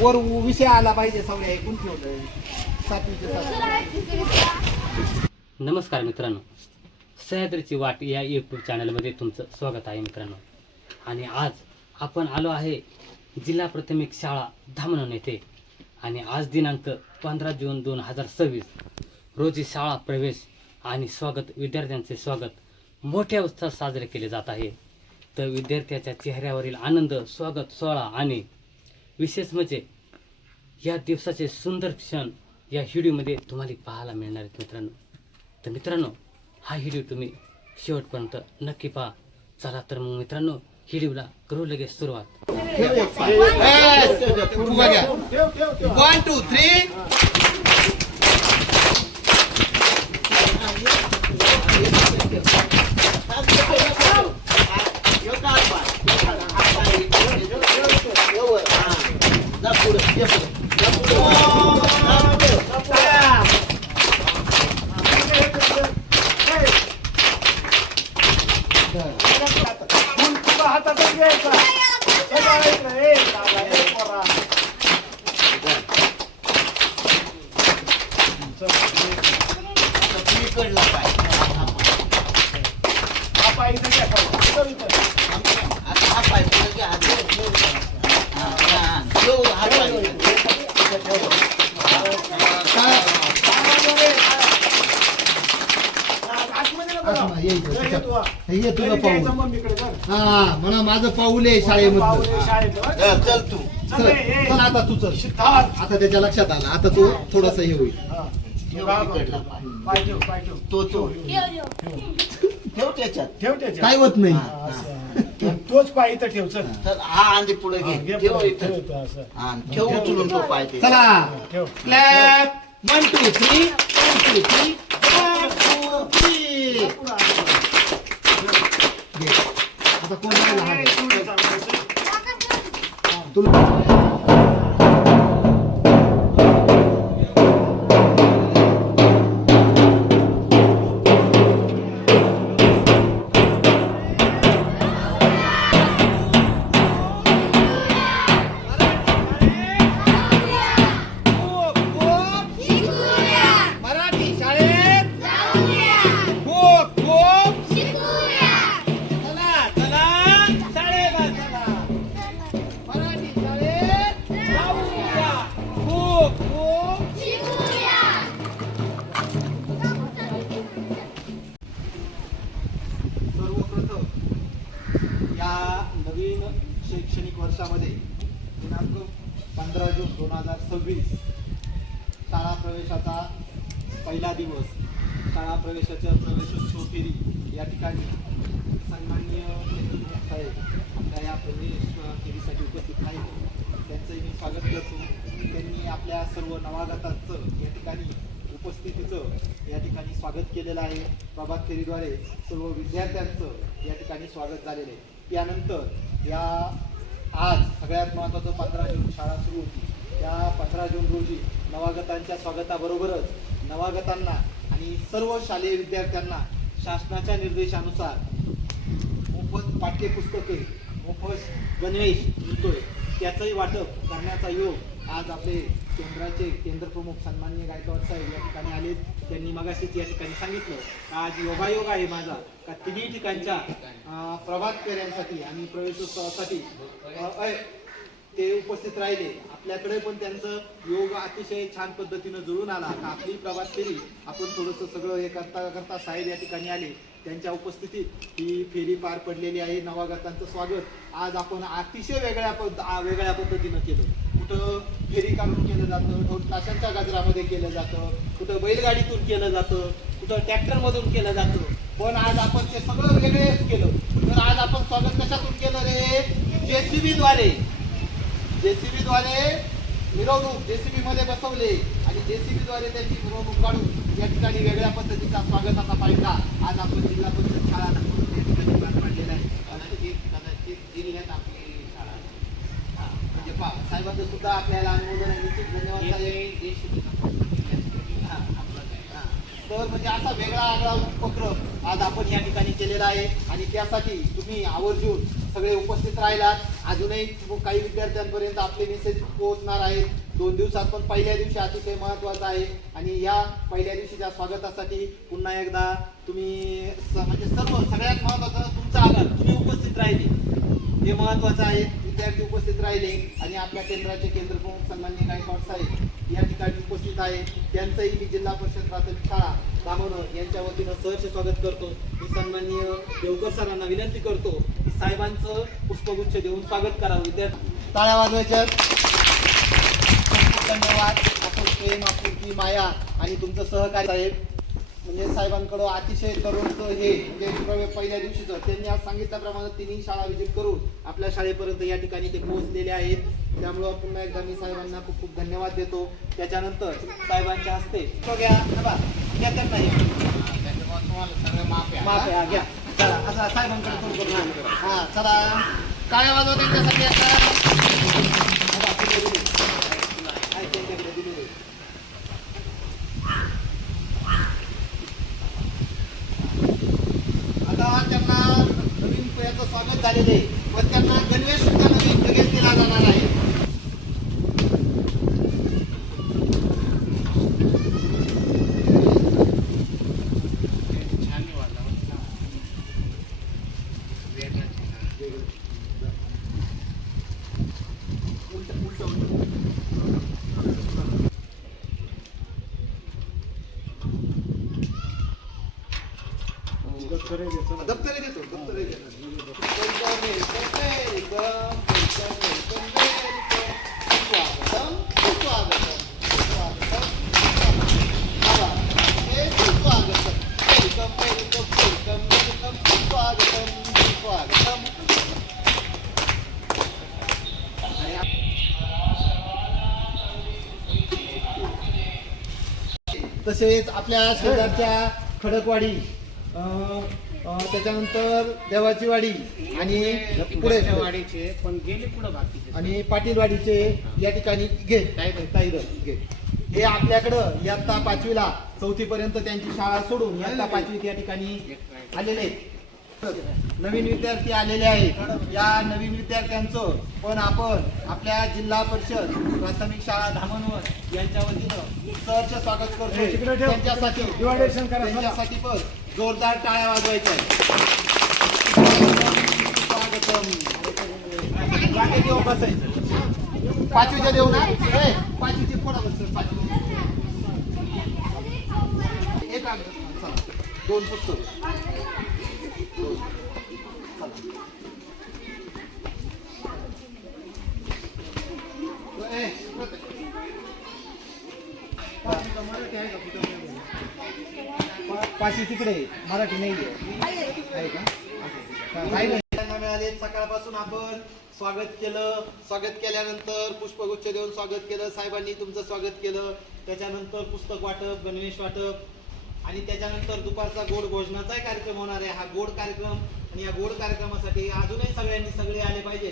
वर विषय आला पाहिजे सगळ्या ऐकून ठेवलंय. नमस्कार मित्रांनो, सह्याद्रीची वाट या यूट्यूब चॅनलमध्ये तुमचं स्वागत आहे मित्रांनो. आणि आज आपण आलो आहे जिल्हा प्राथमिक शाळा धामणन येथे. आणि आज दिनांक 15 जून 2026 रोजी शाळा प्रवेश आणि स्वागत विद्यार्थ्यांचे स्वागत मोठ्या उत्साहात साजरे केले जात आहे. तर विद्यार्थ्याच्या चेहऱ्यावरील आनंद, स्वागत सोहळा आणि विशेष म्हणजे या दिवसाचे सुंदर क्षण या व्हिडिओमध्ये तुम्हाला पाहायला मिळणार आहेत मित्रांनो. तर मित्रांनो, हा व्हिडिओ तुम्ही शेवटपर्यंत नक्की पहा. चला तर मग मित्रांनो, व्हिडिओला करू लगेच सुरुवात. 1 2 3 म्हणा माझं पाऊल आहे शाळेमध्ये. चल तू चल आता तू चल. आता त्याच्या लक्षात आलं. आता तू थोडस हे होईल. काय होत नाही. तोच पाय इथं ठेव. चल हा आंधी पुढे घे. ठेव उचलून तो पाय. चला ठेव. क्लॅप. 1 2 3 1 2 3 1 2 3. आता कोण तुला शैक्षणिक वर्षामध्ये दिनांक 15 जून 2026 शाळा प्रवेशाचा पहिला दिवस, शाळा प्रवेशाच्या प्रवेशोत्सव फेरी या ठिकाणी सन्माननीय साहेब आपल्या या प्रवेश फेरीसाठी उपस्थित आहेत. त्यांचंही मी स्वागत करतो. त्यांनी आपल्या सर्व नवागतांचं या ठिकाणी उपस्थितीचं या ठिकाणी स्वागत केलेलं आहे. प्रभात फेरीद्वारे सर्व विद्यार्थ्यांचं या ठिकाणी स्वागत झालेलं आहे. त्यानंतर या आज सगळ्यात महत्त्वाचं 15 जून शाळा सुरू होती. त्या 15 जून रोजी नवागतांच्या स्वागताबरोबरच नवागतांना आणि सर्व शालेय विद्यार्थ्यांना शासनाच्या निर्देशानुसार मोफत पाठ्यपुस्तके, मोफत गणवेश मिळतोय, त्याचंही वाटप करण्याचा योग आज आपले केंद्राचे केंद्रप्रमुख सन्माननीय गायकवाड साहेब या ठिकाणी आलेत. त्यांनी मगाशीच या ठिकाणी सांगितलं आज योगायोग आहे माझा का तिन्ही ठिकाणच्या प्रभात फेऱ्यांसाठी आणि प्रवेशोत्सवासाठी ते उपस्थित राहिले. आपल्याकडे पण त्यांचं योग अतिशय छान पद्धतीनं जुळून आला. आपली प्रभात फेरी आपण थोडंसं सगळं हे करता करता साहेब या ठिकाणी आले. त्यांच्या उपस्थितीत ही फेरी पार पडलेली आहे. नवागतांचं स्वागत आज आपण अतिशय वेगळ्या पद्धतीनं केलं. कुठं फेरी काढून केलं जातं, ढोल ताशांच्या गजरामध्ये केलं जातं, कुठं बैलगाडीतून केलं जातं, कुठं ट्रॅक्टरमधून केलं जातं. पण आज आपण ते सगळं वेगळेच केलं. तर आज आपण स्वागत कशातून केलं रे? जेसीबीद्वारे मिरवणूक जेसीबी मध्ये बसवले आणि जेसीबीद्वारे त्यांची मिरवणूक काढून या ठिकाणी वेगळ्या पद्धतीचा स्वागताचा पायंडा आज आपण जिल्हा परिषद शाळा पार पाडलेला आहे. कदाचित जिल्ह्यात आपली शाळा म्हणजे साहेबांचं सुद्धा आपल्याला अनुमोदन आहे. निश्चित धन्यवाद. तर म्हणजे असा वेगळा आगळा उपक्रम आज आपण या ठिकाणी केलेला आहे आणि त्यासाठी तुम्ही आवर्जून सगळे उपस्थित राहिलात. अजूनही काही विद्यार्थ्यांपर्यंत आपले मेसेज पोहोचणार आहेत. 2 दिवसात पण पहिल्या दिवशी अतिशय महत्त्वाचा आहे आणि या पहिल्या दिवशीच्या स्वागतासाठी पुन्हा एकदा तुम्ही म्हणजे सगळ्यात महत्त्वाचं तुमचा आभार, तुम्ही उपस्थित राहिले हे महत्त्वाचं आहे. विद्यार्थी उपस्थित राहिले आणि आपल्या केंद्राचे केंद्रप्रमुख सन्माननीय गायकवाड साहेब या ठिकाणी उपस्थित आहे. त्यांचंही मी जिल्हा परिषद प्राथमिक शाळा धामणगाव यांच्या वतीनं सहर्ष स्वागत करतो. मी सन्माननीय देवकर सरांना विनंती करतो की साहेबांचं पुष्पगुच्छ देऊन स्वागत करावं. विद्यार्थी टाळ्या वाजवायच्या. खूप धन्यवाद. आपण प्रेम, आपुलकी, माया आणि तुमचं सहकार्य साहेब म्हणजे साहेबांकडं अतिशय दररोजचं हे म्हणजे पहिल्या दिवशीचं त्यांनी आज सांगितल्याप्रमाणे तिन्ही शाळा विजिट करून आपल्या शाळेपर्यंत या ठिकाणी ते पोहोचलेले आहेत. त्यामुळं पुन्हा एकदा मी साहेबांना खूप खूप धन्यवाद देतो. त्याच्यानंतर साहेबांच्या हस्ते तो घ्या घ्या त्यांना माफ आहे घ्या. चला असं साहेबांकडे फोन करून हां चला काळ्या वाजवा त्यांच्यासाठी त्यांच्याकडे दिलेले. आता त्यांना नवीन याचं स्वागत झालेलं आहे पण त्यांना गणवेश सुद्धा नवीन लगेच दिला जाणार आहे. दप्तरे देतो दप्तरे देतो. तसेच आपल्या शेजारच्या खडकवाडी त्याच्यानंतर देवाची वाडी आणि पुढे वाडीचे पण गेले पुढे बाकीचे आणि पाटीलवाडीचे या ठिकाणी गेट गेट हे आपल्याकडं इयत्ता 5वीला 4थी पर्यंत त्यांची शाळा सोडून इयत्ता 5वीत या ठिकाणी आलेले आहेत. नवीन विद्यार्थी आलेले आहेत. या नवीन विद्यार्थ्यांचं पण आपण आपल्या जिल्हा परिषद प्राथमिक शाळा धामणगाव यांच्या वतीनं सहर्ष स्वागत करतो. त्यांच्यासाठी पण जोरदार टाळ्या वाजवायच्या आहेत. स्वागतम. बाकी देऊ बसायचं. 5वीच्या देऊ ना 5वीचे फोडा बस 5वी एक चला 2 पुस्तक पाचवी तिकडे मराठी नाही आहे का? मिळाले. सकाळपासून आपण स्वागत केलं. स्वागत केल्यानंतर पुष्पगुच्छ देऊन स्वागत केलं. साहेबांनी तुमचं स्वागत केलं. त्याच्यानंतर पुस्तक वाटप, गणवेश वाटप आणि त्याच्यानंतर दुपारचा गोड भोजनाचा कार्यक्रम होणार आहे. हा गोड कार्यक्रम आणि या गोड कार्यक्रमासाठी अजूनही सगळ्यांनी सगळे आले पाहिजे.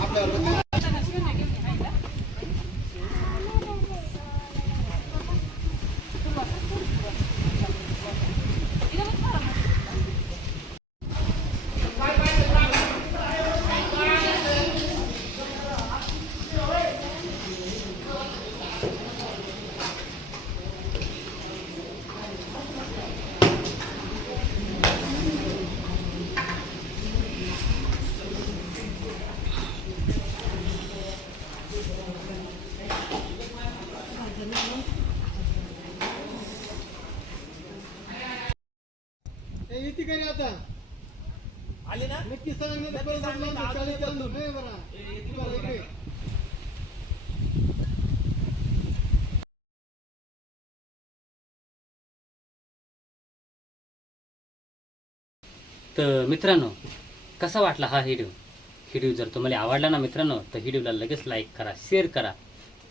आता आले ना नक्की तर मित्रांनो, कसा वाटला हा व्हिडिओ जर तुम्हाला आवडला ना मित्रांनो, तर व्हिडिओला लगेच लाईक करा, शेअर करा.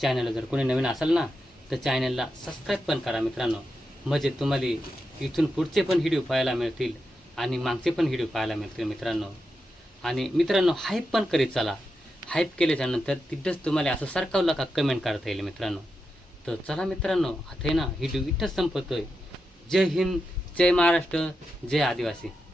चॅनलला जर कोणी नवीन असेल ना तर चॅनलला सबस्क्राईब पण करा मित्रांनो. म्हणजे तुम्हाला इथून पुढचे पण व्हिडिओ पाहायला मिळतील आणि मागचे पण व्हिडिओ पाहायला मिळतील मित्रांनो. आणि मित्रांनो, हाईप पण करीत चला. हाईप केल्याच्यानंतर तिथंच तुम्हाला असं सरकावलं का कमेंट करता येईल मित्रांनो. तर चला मित्रांनो, आता आहे ना व्हिडिओ इथंच संपतोय. जय हिंद, जय महाराष्ट्र, जय आदिवासी.